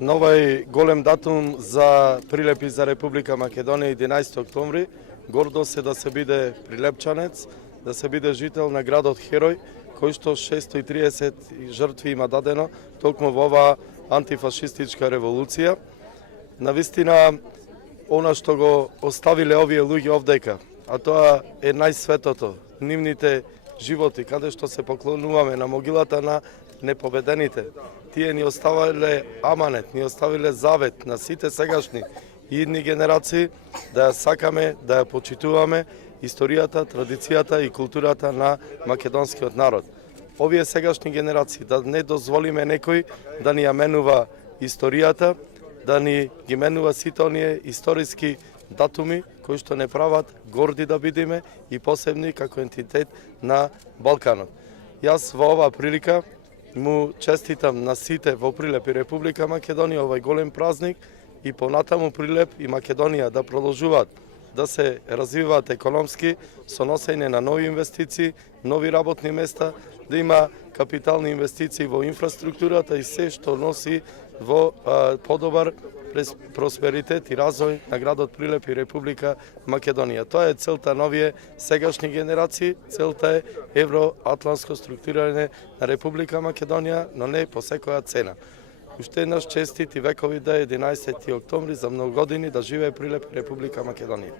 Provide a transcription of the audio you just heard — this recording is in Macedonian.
На овај голем датум за прилепи за Република Македонија 11 октомври, гордо се да се биде прилепчанец, да се биде жител на градот Херој, кој што 630 жртви има дадено токму во оваа антифашистичка револуција. Навистина, она што го оставиле овие луѓе овдека, а тоа е најсветото, нивните животи, каде што се поклонуваме на могилата на непобедените. Тие ни оставиле аманет, ни оставиле завет на сите сегашни и идни генерации да ја сакаме, да ја почитуваме историјата, традицијата и културата на македонскиот народ. Овие сегашни генерации да не дозволиме некој да ни ја менува историјата, да ни ги менува сите оние историски датуми кои што не прават горди да бидиме и посебни како ентитет на Балканот. Јас во оваа прилика му честитам на сите во Прилеп и Република Македонија овај голем празник и понатаму Прилеп и Македонија да продолжуваат да се развиваат економски со носење на нови инвестиции, нови работни места, да има капитални инвестиции во инфраструктурата и се што носи во подобар просперитет и развој на градот Прилеп и Република Македонија. Тоа е целта на овие сегашни генерации, целта е евроатлантско структурирање на Република Македонија, но не по секоја цена. Уште еднаш честит и векови да е 11 октомври за многу години да живее Прилеп и Република Македонија.